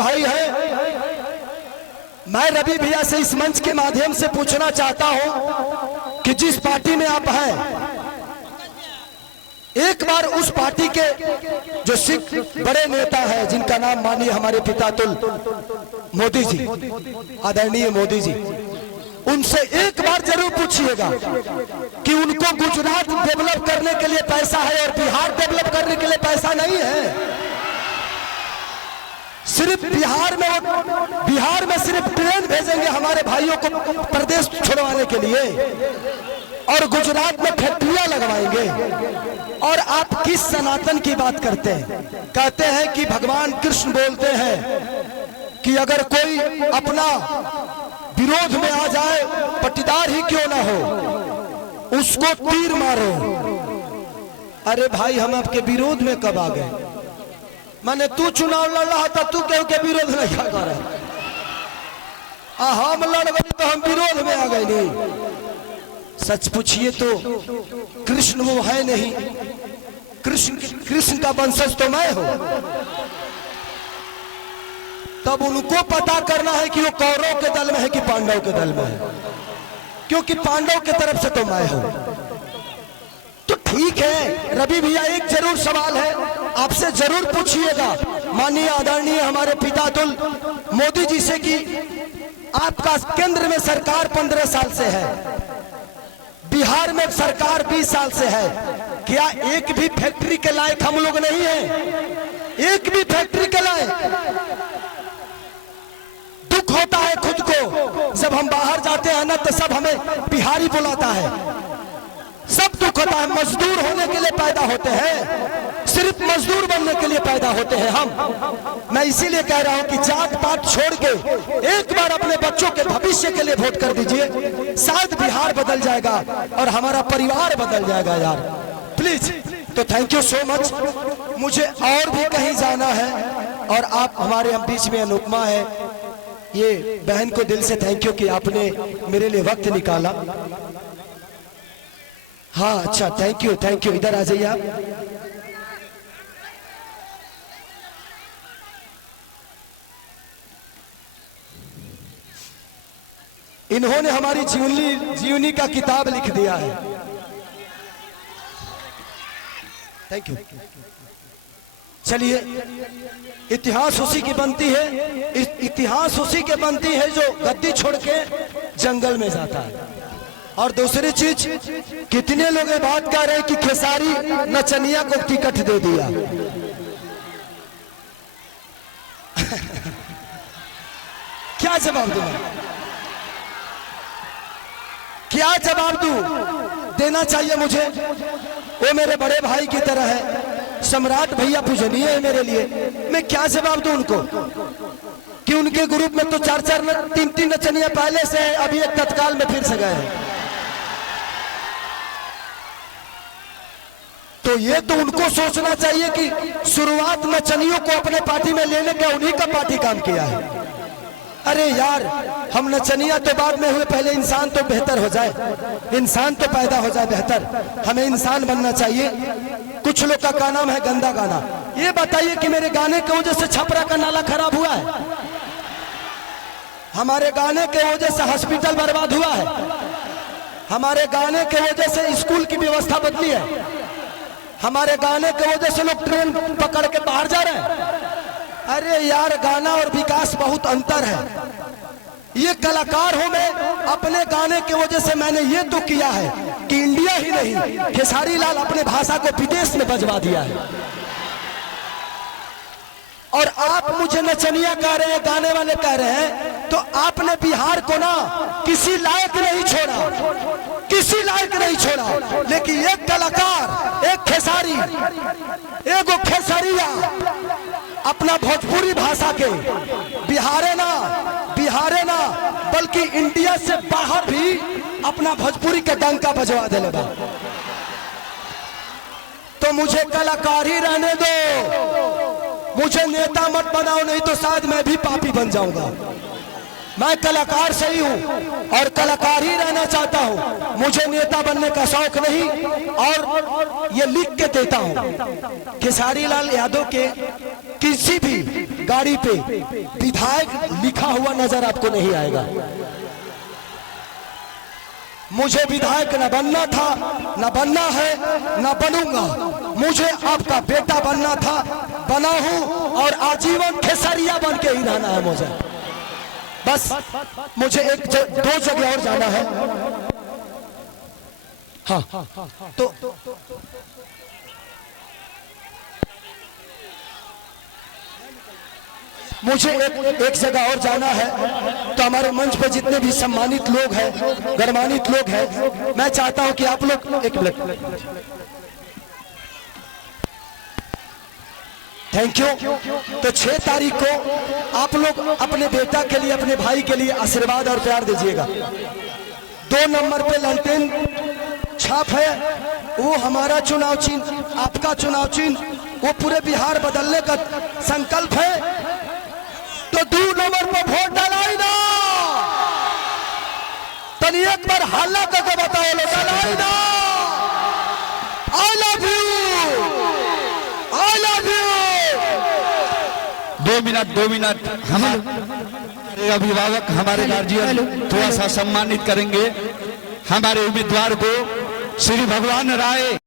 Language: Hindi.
भाई हैं, मैं रवि भैया से इस मंच के माध्यम से पूछना चाहता हूं कि जिस पार्टी में आप हैं, एक बार उस पार्टी के जो सिख बड़े नेता हैं, जिनका नाम मानिए हमारे पितातुल मोदी जी, आदरणीय मोदी जी, उनसे एक बार जरूर पूछिएगा कि उनको गुजरात डेवलप करने के लिए पैसा है और बिहार डेवलप करने के लिए पैसा नहीं है। सिर्फ बिहार में सिर्फ ट्रेन भेजेंगे हमारे भाइयों को प्रदेश छुड़वाने के लिए, और गुजरात में फैक्ट्रियां लगवाएंगे। और आप किस सनातन की बात करते हैं? कहते हैं कि भगवान कृष्ण बोलते हैं कि अगर कोई अपना विरोध में आ जाए, पट्टीदार ही क्यों ना हो, उसको तीर मारो। अरे भाई, हम आपके विरोध में कब आ गए? माने तू चुनाव लड़ रहा था, तू क्यों के विरोध नहीं कर रहा? हम लड़ गए तो हम विरोध में आ गए नहीं। सच पूछिए तो कृष्ण वो है नहीं, कृष्ण का वंशज तो मैं हूं। तब उनको पता करना है कि वो कौरव के दल में है कि पांडव के दल में है, क्योंकि पांडव के तरफ से तो मैं हूं। तो ठीक है रवि भैया, एक जरूर सवाल है, आपसे जरूर पूछिएगा माननीय आदरणीय हमारे पितातुल मोदी जी से कि आपका केंद्र में सरकार 15 साल से है, बिहार में सरकार 20 साल से है, क्या एक भी फैक्ट्री के लायक हम लोग नहीं हैं? एक भी फैक्ट्री के लायक? दुख होता है खुद को, जब हम बाहर जाते हैं ना तो सब हमें बिहारी बुलाता है, सब दुख होता है। मजदूर होने के लिए पैदा होते हैं, सिर्फ मजदूर बनने के लिए पैदा होते हैं हम। मैं इसीलिए कह रहा हूं कि जात पात छोड़ के एक बार अपने बच्चों के भविष्य के लिए वोट कर दीजिए, शायद बिहार बदल जाएगा और हमारा परिवार बदल जाएगा यार, प्लीज। तो थैंक यू सो मच। मुझे और भी कहीं जाना है और आप हमारे हम बीच में अनुपमा है, ये बहन को दिल से थैंक यू कि आपने मेरे लिए वक्त निकाला। हाँ अच्छा, थैंक यू थैंक यू। इधर आ जाइए आप। इन्होंने हमारी जीवनी का किताब लिख दिया है। Thank you. चलिए, इतिहास उसी की बनती है, इतिहास उसी के बनती है जो गद्दी छोड़ के जंगल में जाता है। और दूसरी चीज, कितने लोग ये बात कह रहे हैं कि खेसारी नचनिया को टिकट दे दिया। क्या जवाब दूं? क्या जवाब दूं? देना चाहिए मुझे, वो मेरे बड़े भाई की तरह है, सम्राट भैया पूजनीय है मेरे लिए। मैं क्या जवाब दूं उनको कि उनके ग्रुप में तो 4-4 3-3 नचनिया पहले से है, अभी एक तत्काल में फिर से गए हैं। तो ये तो उनको सोचना चाहिए कि शुरुआत नचनियों को अपने पार्टी में लेने का उन्हीं का पार्टी काम किया है। अरे यार, हम नचनिया तो बाद में हुए, पहले इंसान तो बेहतर हो जाए, इंसान तो पैदा हो जाए बेहतर। हमें इंसान बनना चाहिए। कुछ लोग का नाम है गंदा गाना। ये बताइए कि मेरे गाने की वजह से छपरा का नाला खराब हुआ है? हमारे गाने के वजह से हॉस्पिटल बर्बाद हुआ है? हमारे गाने के वजह से स्कूल की व्यवस्था बदली है? हमारे गाने की वजह से लोग ट्रेन पकड़ के बाहर जा रहे हैं? अरे यार, गाना और विकास बहुत अंतर है। ये कलाकार हूं मैं, अपने गाने की वजह से मैंने ये तो किया है कि इंडिया ही नहीं, खेसारी लाल अपने भाषा को विदेश में बजवा दिया है। और आप मुझे नचनिया कह रहे हैं, गाने वाले कह रहे हैं, तो आपने बिहार को ना किसी लायक नहीं छोड़ा, किसी लायक नहीं छोड़ा। लेकिन एक कलाकार, एक खेसारी, एगो खेसरिया अपना भोजपुरी भाषा के बिहारे ना बल्कि इंडिया से बाहर भी अपना भोजपुरी के डंका बजवा देले बा। तो मुझे कलाकार ही रहने दो, मुझे नेता मत बनाओ, नहीं तो शायद मैं भी पापी बन जाऊंगा। मैं कलाकार सही हूं और कलाकार ही रहना चाहता हूं, मुझे नेता बनने का शौक नहीं। और ये लिख के देता हूं, खेसारी लाल यादव के किसी भी गाड़ी पे विधायक लिखा हुआ नजर आपको नहीं आएगा। मुझे विधायक न बनना था, न बनना है, न बनूंगा। मुझे आपका बेटा बनना था, बना हूं और आजीवन खेसरिया बन के ही रहना है मुझे। बस मुझे दो जगह और जाना है। हाँ तो मुझे एक जगह और जाना है। तो हमारे मंच पे जितने भी सम्मानित लोग हैं, गणमान्वित लोग हैं, मैं चाहता हूं कि आप लोग एक मिनट, थैंक यू। तो 6 तारीख को आप लोग अपने बेटा के लिए, अपने भाई के लिए आशीर्वाद और प्यार दीजिएगा। 2 नंबर पे लालटेन छाप है, वो हमारा चुनाव चिन्ह, आपका चुनाव चिन्ह, वो पूरे बिहार बदलने का संकल्प है। तो 2 नंबर पर वोट डालाई ना, तनी एक बार हल्ला करके बताओ लो, डालाई ना। I love you, I love you. 2 minute हमारे अभिभावक, हमारे गार्जियन थोड़ा सा सम्मानित करेंगे हमारे उम्मीदवार को, श्री भगवान राय।